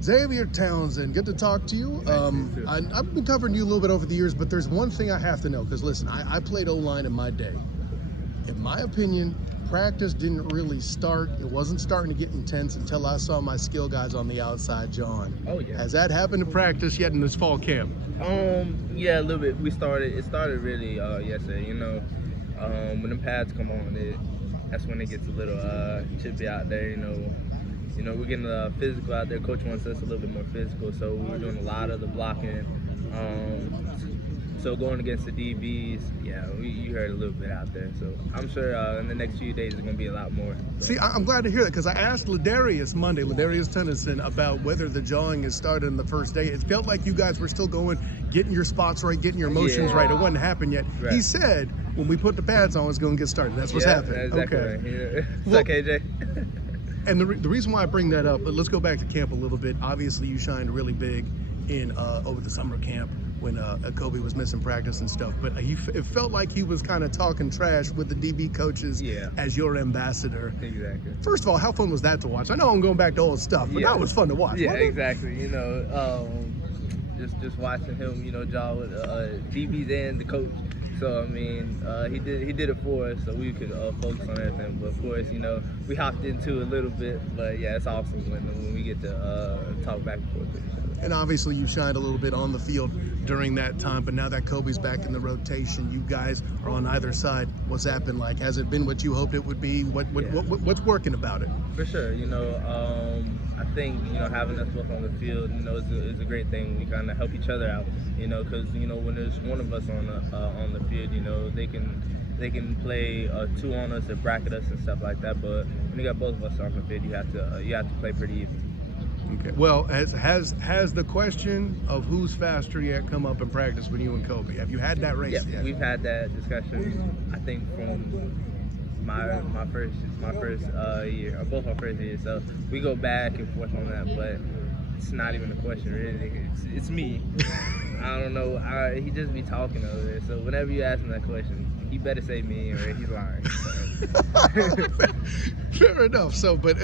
Xavier Townsend, good to talk to you. I've been covering you a little bit over the years, but there's one thing I have to know, because listen, I played O-line in my day. In my opinion, practice didn't really start. It wasn't starting to get intense until I saw my skill guys on the outside, John. Oh, yeah. Has that happened in practice yet in this fall camp? Yeah, a little bit. It started really yesterday, when the pads come on, that's when it gets a little chippy out there, we're getting physical out there. Coach wants us a little bit more physical, so we're doing a lot of the blocking. So going against the DBs, you heard a little bit out there. So I'm sure in the next few days it's going to be a lot more. So. See, I'm glad to hear that, because I asked Ladarius Townsend, about whether the jawing has started on the first day. It felt like you guys were still going, getting your spots right, getting your motions right. It wasn't happening yet. Right. He said when we put the pads on, it's going to get started. That's what's happening. That's exactly right. Yeah. What's up, KJ? And the reason why I bring that up, but let's go back to camp a little bit. Obviously, you shined really big in over the summer camp when Kobe was missing practice and stuff. But it felt like he was kind of talking trash with the DB coaches as your ambassador. Exactly. First of all, how fun was that to watch? I know I'm going back to old stuff, but that was fun to watch. Yeah, exactly. Just watching him, jaw with DBs and the coach. So I mean, he did it for us, so we could focus on everything. But of course, we hopped into a little bit. But yeah, it's awesome when we get to talk back and forth with each other. And obviously, you shined a little bit on the field during that time. But now that Kobe's back in the rotation, you guys are on either side. What's that been like? Has it been what you hoped it would be? What's working about it? For sure, I think having us both on the field, is a great thing. We kind of help each other out, because when there's one of us on the field, they can play two on us or bracket us and stuff like that. But when you got both of us on the field, you have to play pretty even. Okay. Well, has the question of who's faster yet come up in practice with you and Kobe? Have you had that race yet? Yeah, we've had that discussion. I think from my first year, or both our first years. So we go back and forth on that, but it's not even a question really. It's me. I don't know. He just be talking over there. So whenever you ask him that question, he better say me or he's lying. Fair enough. So, but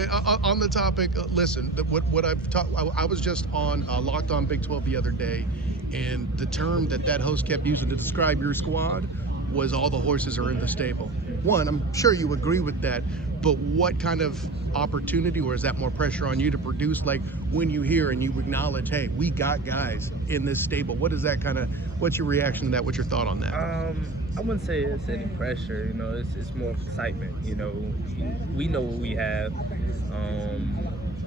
on the topic, listen, what I've talked, I was just on Locked On Big 12 the other day, and the term that host kept using to describe your squad was all the horses are in the stable. One, I'm sure you agree with that, but what kind of opportunity, or is that more pressure on you to produce, like when you hear and you acknowledge, hey, we got guys in this stable? What is that what's your reaction to that? What's your thought on that? I wouldn't say it's any pressure, it's more excitement, we know what we have,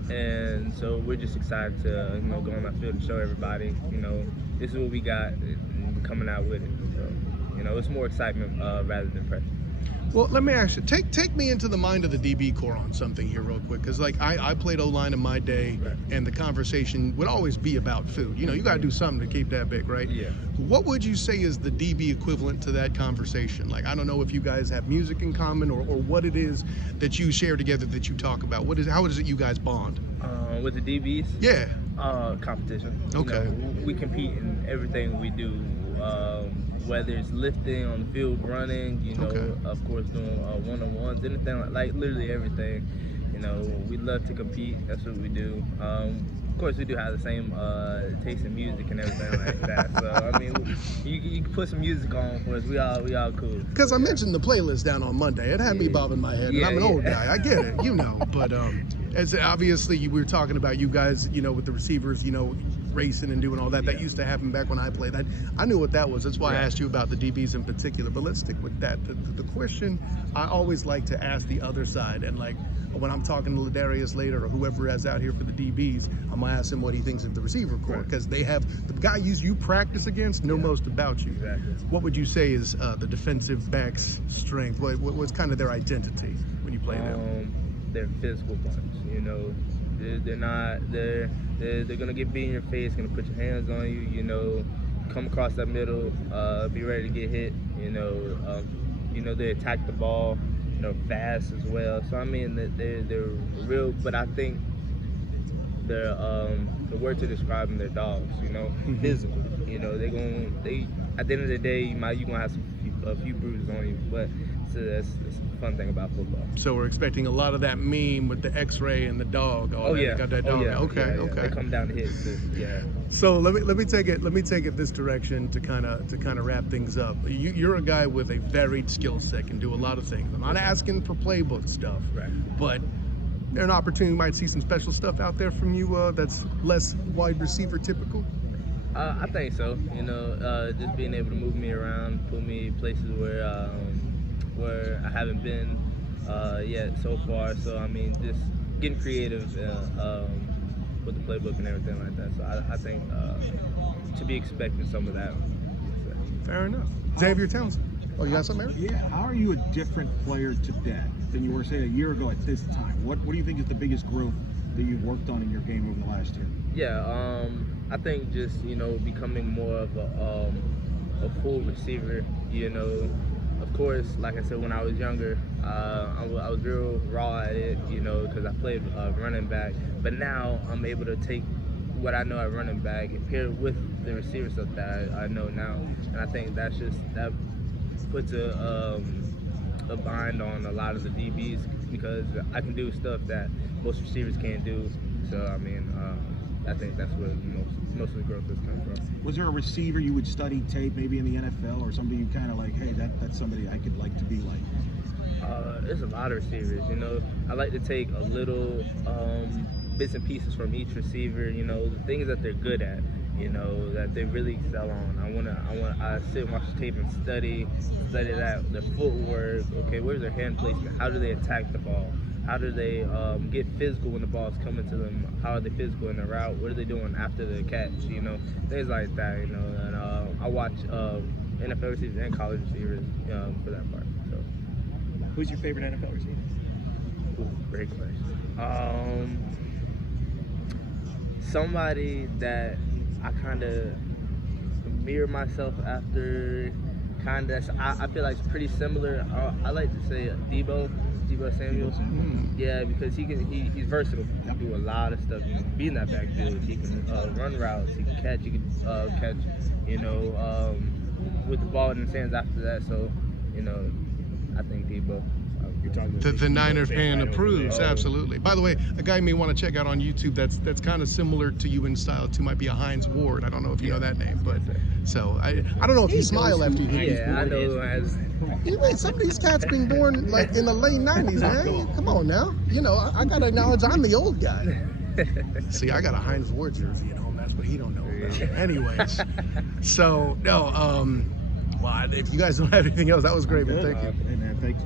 and so we're just excited to, go on that field and show everybody, this is what we got, and we're coming out with it, so, it's more excitement rather than pressure. Well, let me ask you, take me into the mind of the DB corps on something here real quick, because I played O-line in my day, and the conversation would always be about food. You got to do something to keep that big, right? Yeah. What would you say is the DB equivalent to that conversation? Like, I don't know if you guys have music in common or what it is that you share together that you talk about. How is it you guys bond? With the DBs? Yeah. Competition. Okay. We compete in everything we do. Whether it's lifting on the field, running, of course doing one-on-ones, anything like literally everything. We love to compete. That's what we do. Of course, we do have the same taste in music and everything like that. So I mean, you can put some music on for us. We all cool. Because I mentioned the playlist down on Monday. It had me bobbing my head. And I'm an old guy. I get it, but as obviously we were talking about you guys, with the receivers, racing and doing all that. That used to happen back when I played. I knew what that was. That's why I asked you about the DBs in particular. But let's stick with that. The question I always like to ask the other side, and like when I'm talking to Ladarius later or whoever is out here for the DBs, I'm gonna ask him what he thinks of the receiver corps, because they have the guys you practice against know most about you. Exactly. What would you say is the defensive back's strength? What's kind of their identity when you play them? They're physical bunch. They're gonna get beat in your face, gonna put your hands on you, come across that middle, be ready to get hit, they attack the ball, fast as well. So I mean they're real, but I think they're the word to describe them, they're dogs, physical. They at the end of the day you're gonna have a few bruises on you, but that's a fun thing about football. So we're expecting a lot of that meme with the X-ray and the dog. Oh that. yeah, You got that dog. Okay. They come down to hit too. Yeah. So let me take it this direction to kind of wrap things up. You're a guy with a varied skill set, can do a lot of things. I'm not asking for playbook stuff, Right. but there an opportunity you might see some special stuff out there from you that's less wide receiver typical. I think so. You know, just being able to move me around, put me places where I haven't been yet so far. So I mean, just getting creative with the playbook and everything like that. So I think to be expecting some of that. Fair enough. Xavier Townsend. Oh, you got something, Eric? Yeah. How are you a different player today than you were, say, a year ago at this time? What do you think is the biggest growth that you've worked on in your game over the last year? Yeah, I think just, you know, becoming more of a full receiver. You know, of course, like I said, when I was younger, I was real raw at it, you know, because I played running back. But now I'm able to take what I know at running back and pair it with the receiver stuff that I know now. And I think that puts a bind on a lot of the DBs, because I can do stuff that most receivers can't do. So I mean, I think that's where most of the growth is coming from. Was there a receiver you would study tape, maybe in the NFL, or somebody you kind of like, hey, that's somebody I could like to be like? There's a lot of receivers. You know, I like to take a little bits and pieces from each receiver. You know, the things that they're good at. You know, that they really excel on. I sit and watch the tape and study that, their footwork. Okay, where's their hand placement? How do they attack the ball? How do they get physical when the ball is coming to them? How are they physical in the route? What are they doing after the catch? You know, things like that. You know, and I watch NFL receivers and college receivers for that part. So, Who's your favorite NFL receiver? ooh, great question. Somebody that I kind of mirror myself after, I feel like it's pretty similar. I like to say Debo Samuel. Yeah, because he's versatile. He can do a lot of stuff. He can be in that backfield. He can run routes. He can catch. He can catch. You know, with the ball in his hands after that. So, you know, I think Debo. The Niner fan approves, absolutely. By the way, a guy you may want to check out on YouTube that's kind of similar to you in style too might be a Hines Ward. I don't know if you know that name, but so I don't know if you smile after you hear. Yeah, I know. Some of these cats been born like in the late '90s, man. Come on now, you know I gotta acknowledge I'm the old guy. See, I got a Hines Ward jersey at home. That's what he don't know about. Anyways, so no, well, if you guys don't have anything else, that was great, man. Thank you. Hey man, thanks.